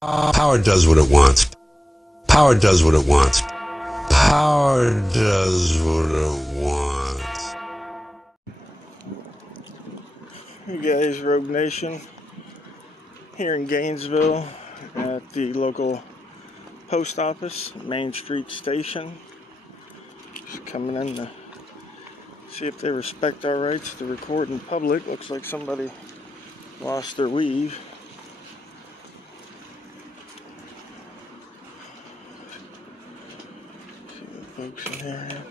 Power does what it wants. Power does what it wants. Power does what it wants. Hey guys, Rogue Nation here in Gainesville at the local post office, Main Street Station. Just coming in to see if they respect our rights to record in public. Looks like somebody lost their weave. See what folks in here have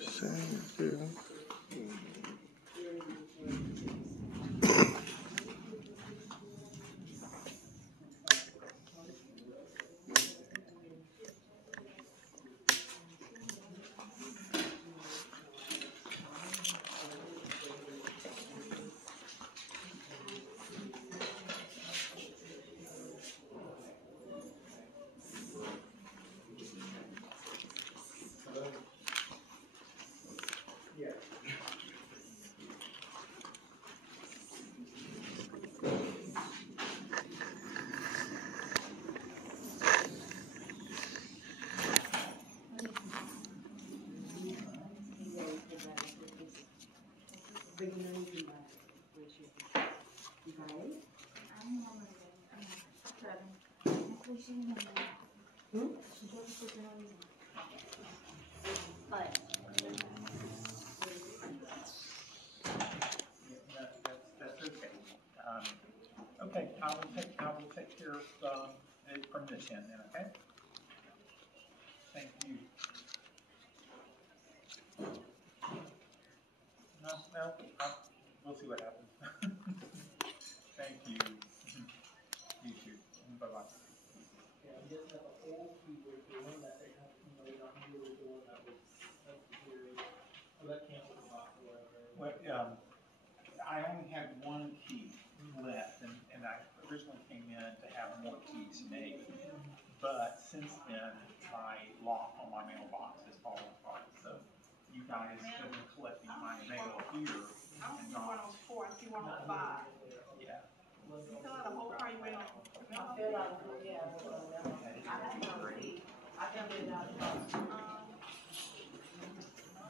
to say or do. Okay, I will take care of it from this end then, okay? Thank you. No, we'll see what happens. Thank you. You too. Bye-bye. Well, I only had one key left, and I originally came in to have more keys made. But since then, my lock on my mailbox has fallen apart. So you guys have been collecting my mail here. I don't see 104, I see 105. Yeah. You fill out a whole car, you wait on it. I filled out a whole, yeah. I have no receipt. I can get it out of the box.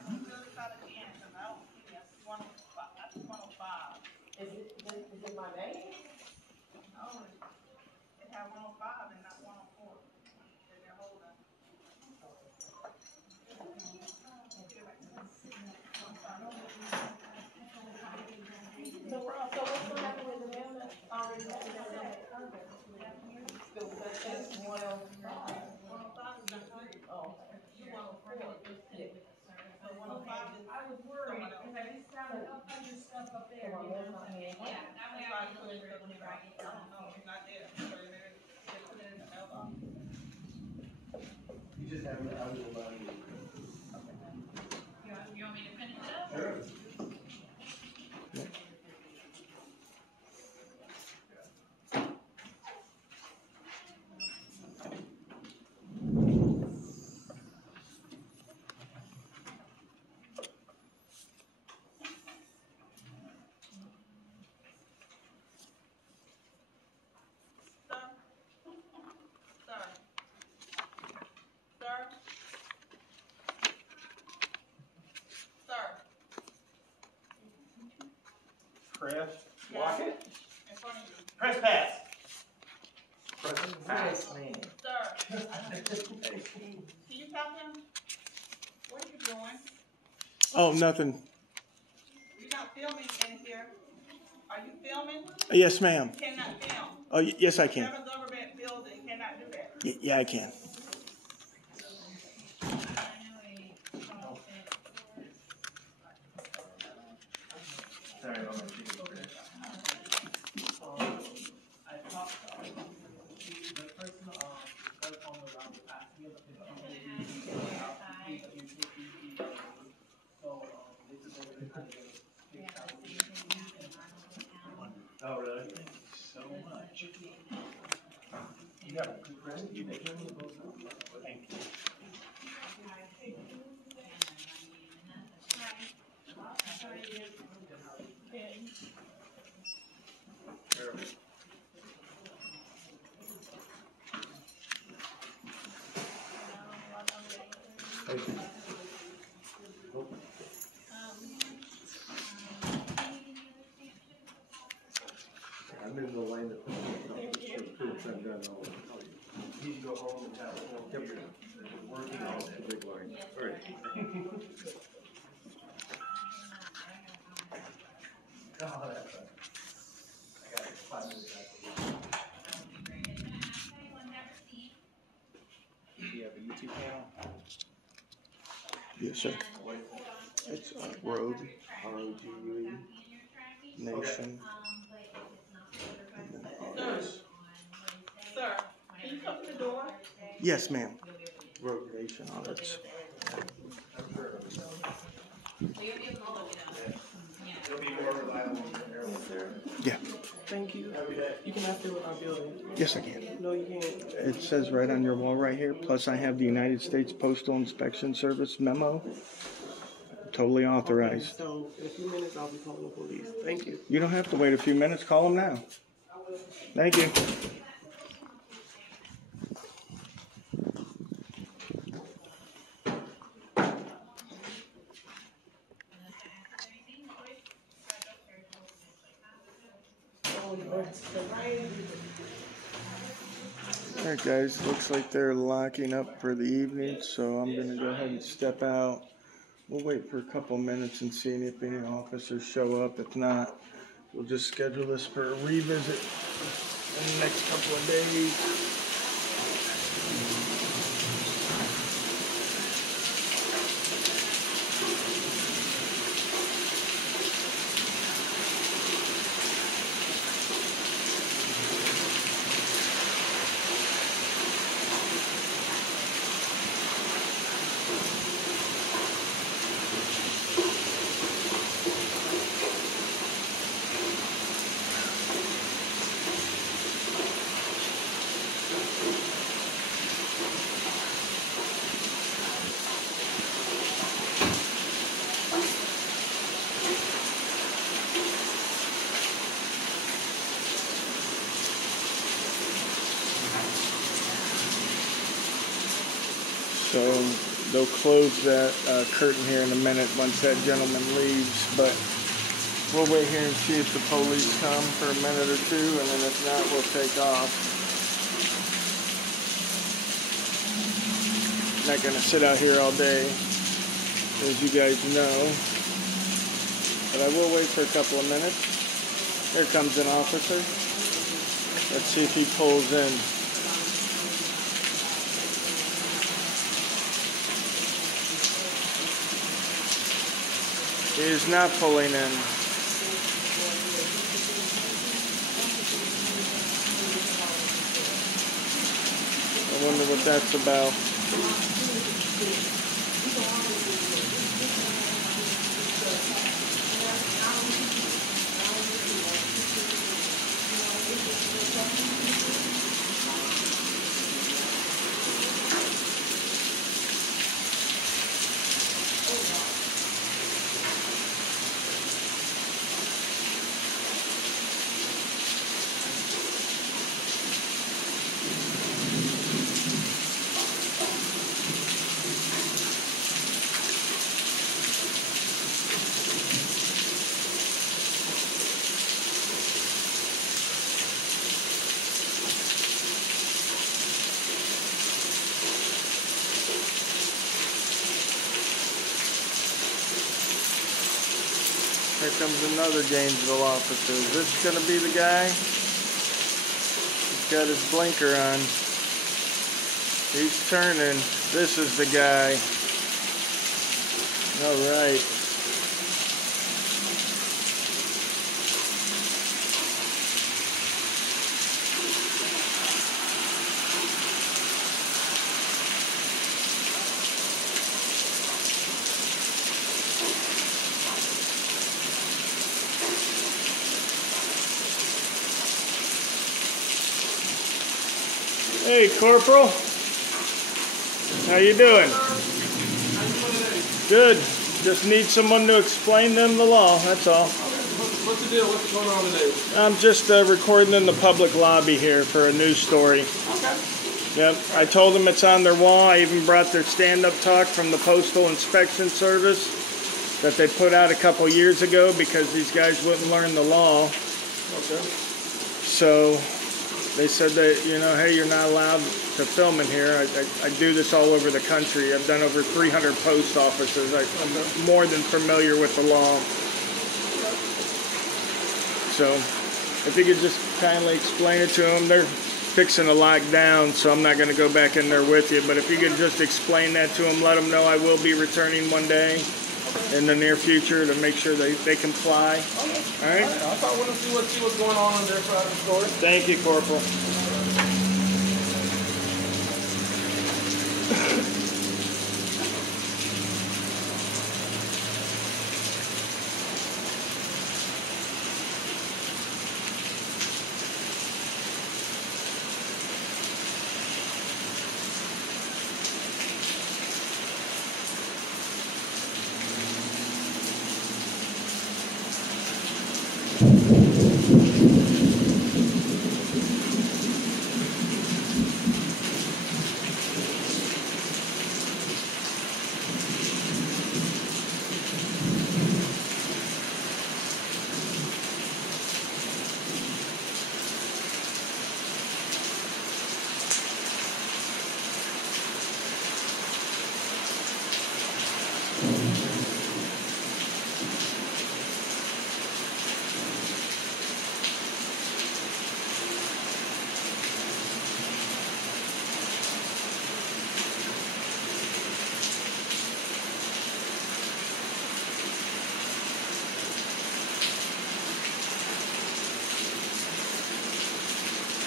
Fill this out again, because I don't see it. I see 105. Is it my name? No, it has 105 and not 104. They're holding. So what's going to happen with the mail that already has been done? So that's 105. 105 is not good. Oh, okay. 104. Yeah. So 105 is. I was worried because I just found a bunch of stuff up there. Yeah, that way I can put it in right. I don't know, it's not there. So they put it in the mailbox. You just have to, I will allow you. You want me to finish it up? Sure. Press. Lock it. In front of you. Press pass. Yes, man. Sir, can you tell him? What are you doing? Oh, nothing. You're not filming in here. Are you filming? Yes, ma'am. You cannot film. Oh, yes, I can. Have a government building, cannot do that. Yeah, I can. Sorry, I'm gonna I talked the person on the round asked me about Oh, really? Thank you so much. You have a good rest of your day. Thank you. done all. You can go home and have a whole year working on that big line. All right. Oh, that's fun. I got 5 minutes after. Do you have a YouTube channel? Yes, sir. It's Rogue, ROGUE, Nation. And then RS. Sir, can you open the door? Yes, ma'am. Rogue Nation on it. It'll be more reliable than Yes, sir. Yeah. Thank you. You cannot fill it our building. Yes, I can. No, you can't. It says right on your wall right here. Plus, I have the United States Postal Inspection Service memo. Totally authorized. Okay, so in a few minutes, I'll be calling the police. Thank you. You don't have to wait a few minutes. Call them now. Thank you. Alright guys, looks like they're locking up for the evening, so I'm going to go ahead and step out. We'll wait for a couple minutes and see if any officers show up. If not, we'll just schedule this for a revisit in the next couple of days. So they'll close that curtain here in a minute once that gentleman leaves, but we'll wait here and see if the police come for a minute or two, and then if not, we'll take off. Not going to sit out here all day, as you guys know, but I will wait for a couple of minutes. Here comes an officer. Let's see if he pulls in. He is not pulling in. I wonder what that's about. Here comes another Gainesville officer. Is this going to be the guy? He's got his blinker on. He's turning. This is the guy. All right. Hey, Corporal. How you doing? Good. Just need someone to explain them the law, that's all. What's the deal? What's going on today? I'm just recording in the public lobby here for a news story. Okay. Yep, I told them it's on their wall. I even brought their stand-up talk from the Postal Inspection Service that they put out a couple years ago because these guys wouldn't learn the law. Okay. So They said that, you know, hey, you're not allowed to film in here. I do this all over the country. I've done over 300 post offices. I'm more than familiar with the law. So if you could just kindly explain it to them. They're fixing to lock down, so I'm not going to go back in there with you. But if you could just explain that to them, let them know I will be returning one day in the near future to make sure they comply. Okay. All right? I thought we want to see what's going on their side of the story. Thank you, Corporal.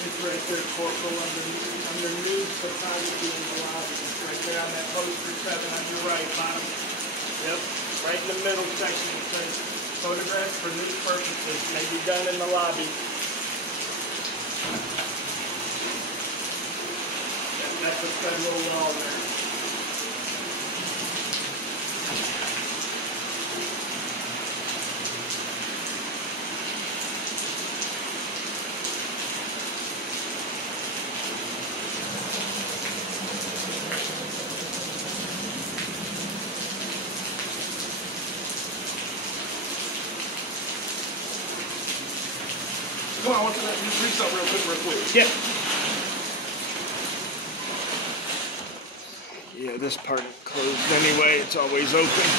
It's right there, Corporal, under news photography in the lobby. Right there on that poster 7 on your right, bottom. Yep, right in the middle section it says photographs for news purposes may be done in the lobby. That's a federal law there. Come on, I want you to just read something real quick. Yeah. Yeah, this part is closed anyway. It's always open.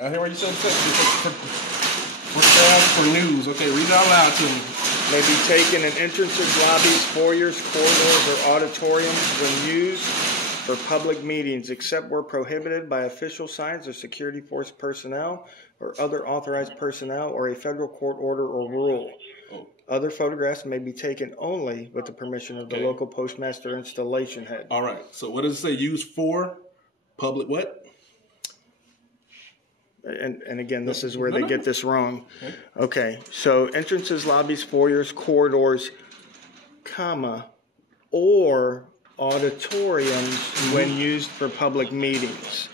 I hear what you said. What's for news? Okay, read it out loud to me. May be taken in entrances, lobbies, foyers, corridors, or auditoriums when used for public meetings, except where prohibited by official signs or security force personnel or other authorized personnel or a federal court order or rule. Oh. Other photographs may be taken only with the permission of the local postmaster installation head. All right. So what does it say? Used for public what? And again, this is where they get this wrong. Okay, so entrances, lobbies, foyers, corridors, comma, or auditoriums when used for public meetings.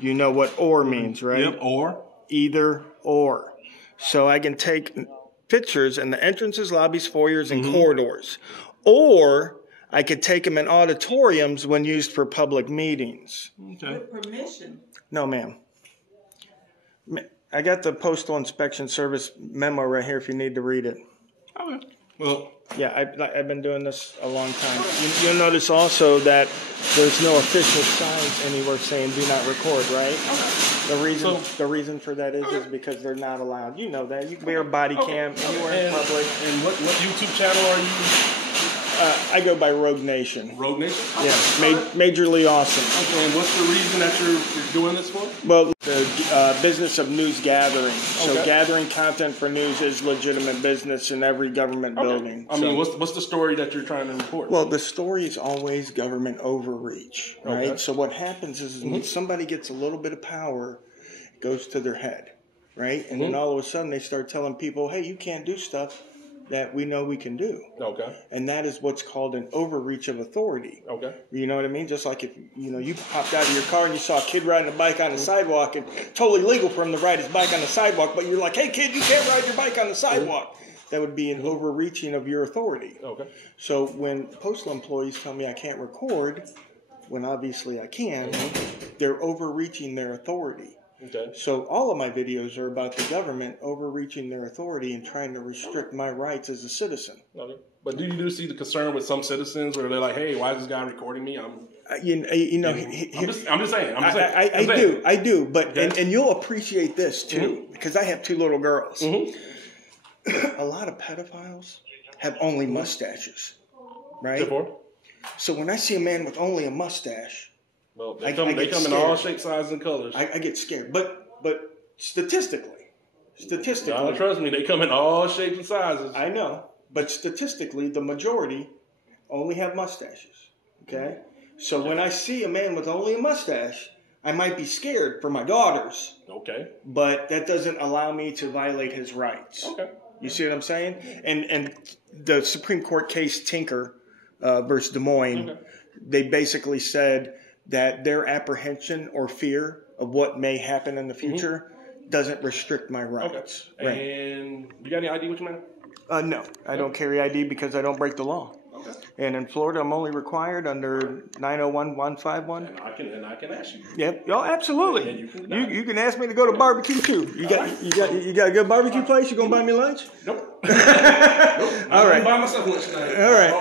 You know what or means, right? Yep, or. Either or. So I can take pictures in the entrances, lobbies, foyers, and corridors. Or I could take them in auditoriums when used for public meetings. Okay. With permission. No, ma'am. I got the Postal Inspection Service memo right here if you need to read it. Okay. Well. Yeah, I've been doing this a long time. You'll notice also that there's no official signs anywhere saying do not record, right? Okay. The reason for that is because they're not allowed. You know that. You can wear a body cam anywhere in public. And what YouTube channel are you? I go by Rogue Nation. Rogue Nation? Yeah, majorly awesome. Okay, and what's the reason that you're doing this for? Well, the business of news gathering. So gathering content for news is legitimate business in every government building. I mean, what's the story that you're trying to report? Well, the story is always government overreach, right? Okay. So what happens is when somebody gets a little bit of power, it goes to their head, right? And then all of a sudden they start telling people, hey, you can't do stuff that we know we can do. Okay. And that is what's called an overreach of authority. Okay. You know what I mean? Just like if, you popped out of your car and you saw a kid riding a bike on the sidewalk, and totally legal for him to ride his bike on the sidewalk, but you're like, hey, kid, you can't ride your bike on the sidewalk. That would be an overreaching of your authority. Okay. So when postal employees tell me I can't record, when obviously I can, they're overreaching their authority. Okay. So all of my videos are about the government overreaching their authority and trying to restrict my rights as a citizen. Okay. But do you see the concern with some citizens where they're like, "Hey, why is this guy recording me?" I'm just saying. I do. But Okay. and you'll appreciate this too, because I have 2 little girls. Mm-hmm. A lot of pedophiles have only mustaches, right? Therefore, So when I see a man with only a mustache, well, I they come get in scared. all shapes, sizes, and colors. I get scared. But statistically, Y'all trust me, they come in all shapes and sizes. I know. But statistically, the majority only have mustaches. Okay? So when I see a man with only a mustache, I might be scared for my daughters. Okay. But that doesn't allow me to violate his rights. Okay. You see what I'm saying? And the Supreme Court case Tinker versus Des Moines, they basically said that their apprehension or fear of what may happen in the future doesn't restrict my rights. Okay. Right. And you got any ID with you, man? No, I don't carry ID because I don't break the law. Okay. And in Florida, I'm only required under 901151. And I can ask you. Yep. Oh, absolutely. And you can deny. You can ask me to go to barbecue too. You got a good barbecue place? You gonna buy me lunch? Nope. All right. I'm by myself lunch tonight. All right.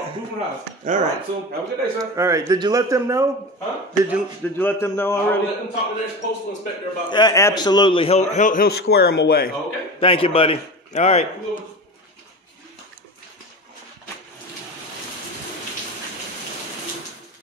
All right. So have a good day, sir. All right. Did you let them know? Huh? Did you let them know I'll already? let them talk to their postal inspector about. Absolutely. He'll square them away. Okay. Thank you, buddy. All right. We'll